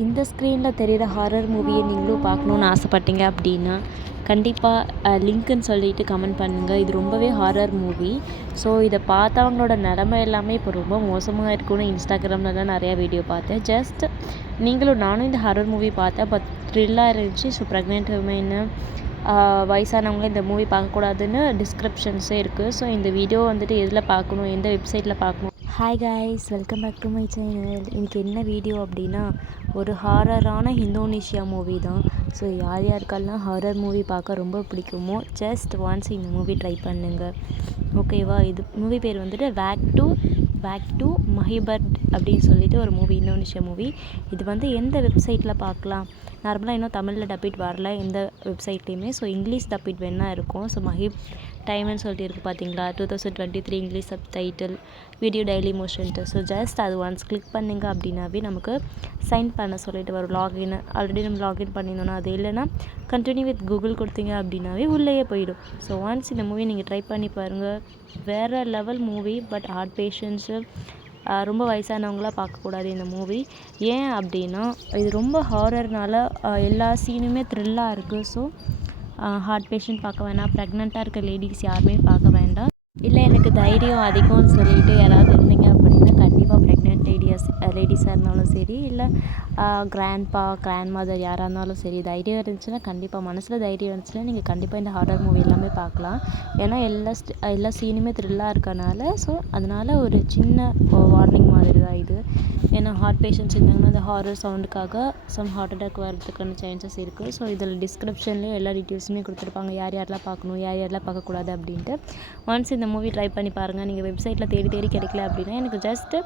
இந்த ஸ்க்ரீனில் தெரிகிற ஹாரர் மூவியை நீங்களும் பார்க்கணுன்னு ஆசைப்பட்டீங்க அப்படின்னா கண்டிப்பாக லிங்க்குன்னு சொல்லிட்டு கமெண்ட் பண்ணுங்கள். இது ரொம்பவே ஹாரர் மூவி. ஸோ இதை பார்த்தவங்களோட நிலமை எல்லாமே இப்போ ரொம்ப மோசமாக இருக்குன்னு இன்ஸ்டாகிராம்லலாம் நிறையா வீடியோ பார்த்தேன். ஜஸ்ட் நானும் இந்த ஹாரர் மூவி பார்த்தேன். பட் த்ரில்லாக இருந்துச்சு. ஸோ ப்ரெக்னென்ட் விமென்னு வயசானவங்க இந்த மூவி பார்க்கக்கூடாதுன்னு டிஸ்கிரிப்ஷன்ஸே இருக்குது. ஸோ இந்த வீடியோ வந்துட்டு எதில் பார்க்கணும், எந்த வெப்சைட்டில் பார்க்கணும். Hi guys, welcome back to my channel. இன்றைக்கி என்ன வீடியோ அப்படின்னா ஒரு ஹாரரான இந்தோனேஷியா மூவி தான். ஸோ யார் யாருக்கெல்லாம் ஹாரர் மூவி பார்க்க ரொம்ப பிடிக்குமோ ஜஸ்ட் ஒன்ஸ் இந்த மூவி ட்ரை பண்ணுங்கள். ஓகேவா? இது மூவி பேர் வந்துட்டு பேக் டு மஹிபட் அப்படின்னு சொல்லிட்டு ஒரு மூவி, இந்தோனேஷியா மூவி. இது வந்து எந்த வெப்சைட்டில் பார்க்கலாம்? நார்மலாக இன்னும் தமிழில் டப்பிட் வரல எந்த வெப்சைட்லேயுமே. ஸோ இங்கிலீஷ் டப்பிட் வேணா இருக்கும். ஸோ மஹிப் டைம்னு சொல்லிட்டு இருக்குது பார்த்தீங்களா, 2023 English subtitle, video daily மோஷன்ட்டு. ஸோ ஜஸ்ட் அது ஒன்ஸ் கிளிக் பண்ணிங்க அப்படின்னாவே நமக்கு சைன் பண்ண சொல்லிட்டு வரும். லாகின் ஆல்ரெடி நம்ம லாகின் பண்ணியிருந்தோன்னா அது, இல்லைனா கண்டினியூ வித் கூகுள் கொடுத்தீங்க அப்படின்னாவே உள்ளேயே போயிடும். ஸோ ஒன்ஸ் இந்த மூவி நீங்கள் ட்ரை பண்ணி பாருங்கள். வேறு level movie. But heart patients, ரொம்ப வயசானவங்களாம் பார்க்கக்கூடாது இந்த மூவி. ஏன் அப்படின்னா இது ரொம்ப ஹாரர்னால எல்லா சீனுமே த்ரில்லாக இருக்குது. ஸோ ஹார்ட் பேஷண்ட் பார்க்க வேணாம், ப்ரெக்னெண்ட்டாக இருக்க லேடிஸ் யாருமே பார்க்க வேண்டாம். இல்லை எனக்கு தைரியம் அதிகம்னு சொல்லிட்டு யாராவது இருந்தீங்க அப்படின்னா கண்டிப்பாக ப்ரெக்னென்ட் லேடிஸாக இருந்தாலும் சரி, இல்லை கிராண்ட் மதர் யாராக இருந்தாலும் சரி, தைரியம் இருந்துச்சுன்னா கண்டிப்பாக, மனசில் தைரியம் இருந்துச்சுன்னா நீங்கள் கண்டிப்பாக இந்த ஹாரர் மூவி எல்லாமே பார்க்கலாம். ஏன்னா எல்லா சீனுமே த்ரில்லாக இருக்கனால. ஸோ அதனால் ஒரு சின்ன வார்னிங் மாதிரி தான் இது. ஏன்னா ஹார்ட் பேஷண்ட்ஸ் இருந்தாங்கன்னா அந்த ஹாரர் சவுண்டுக்காக ஹார்ட் அட்டாக் வரதுக்கான சான்சஸ் இருக்குது. ஸோ இதில் டிஸ்கிரிப்ஷன்லேயும் எல்லா டீட்டெயில்ஸுமே கொடுத்துருப்பாங்க, யார் யாரெல்லாம் பார்க்கணும், யார் யாரெல்லாம் பார்க்கக்கூடாது அப்படின்ட்டு. ஒன்ஸ் இந்த மூவி ட்ரை பண்ணி பாருங்கள். நீங்கள் வெப்சைட்டில் தேடி கிடைக்கல அப்படின்னா எனக்கு ஜஸ்ட்டு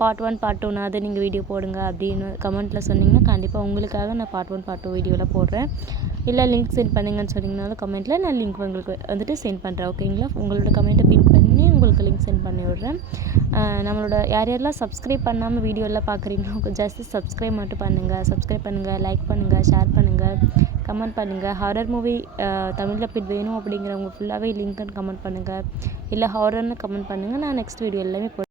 பார்ட் 1 பார்ட் 2 அது நீங்கள் வீடியோ போடுங்க அப்படின்னு கமெண்ட்டில் சொன்னிங்கன்னா கண்டிப்பாக உங்களுக்காக நான் பார்ட் 1 பார்ட் 2 வீடியோவில் போடுறேன். இல்லை லிங்க் சென்ட் பண்ணுங்கன்னு சொன்னிங்கனாலும் கமெண்ட்டில் நான் லிங்க் உங்களுக்கு வந்துட்டு சென்ட் பண்ணுறேன். ஓகேங்களா? உங்களோட கமெண்ட்டை பின் பண்ணி உங்களுக்கு லிங்க் சென்ட் பண்ணி விட்றேன். நம்மளோட யாரெல்லாம் சப்ஸ்கிரைப் பண்ணாமல் வீடியோலாம் பார்க்குறீங்களோ ஜஸ்ட் சப்ஸ்கிரைப் மட்டும் பண்ணுங்கள். சப்ஸ்கிரைப் பண்ணுங்கள், லைக் பண்ணுங்கள், ஷேர் பண்ணுங்கள், கமெண்ட் பண்ணுங்கள். ஹாரர் மூவி தமிழ் டப்பிட் வேணும் அப்படிங்கிறவங்க ஃபுல்லாகவே லிங்க்குன்னு கமெண்ட் பண்ணுங்கள். இல்லை ஹாரர்னு கமெண்ட் பண்ணுங்கள். நான் நெக்ஸ்ட் வீடியோ எல்லாமே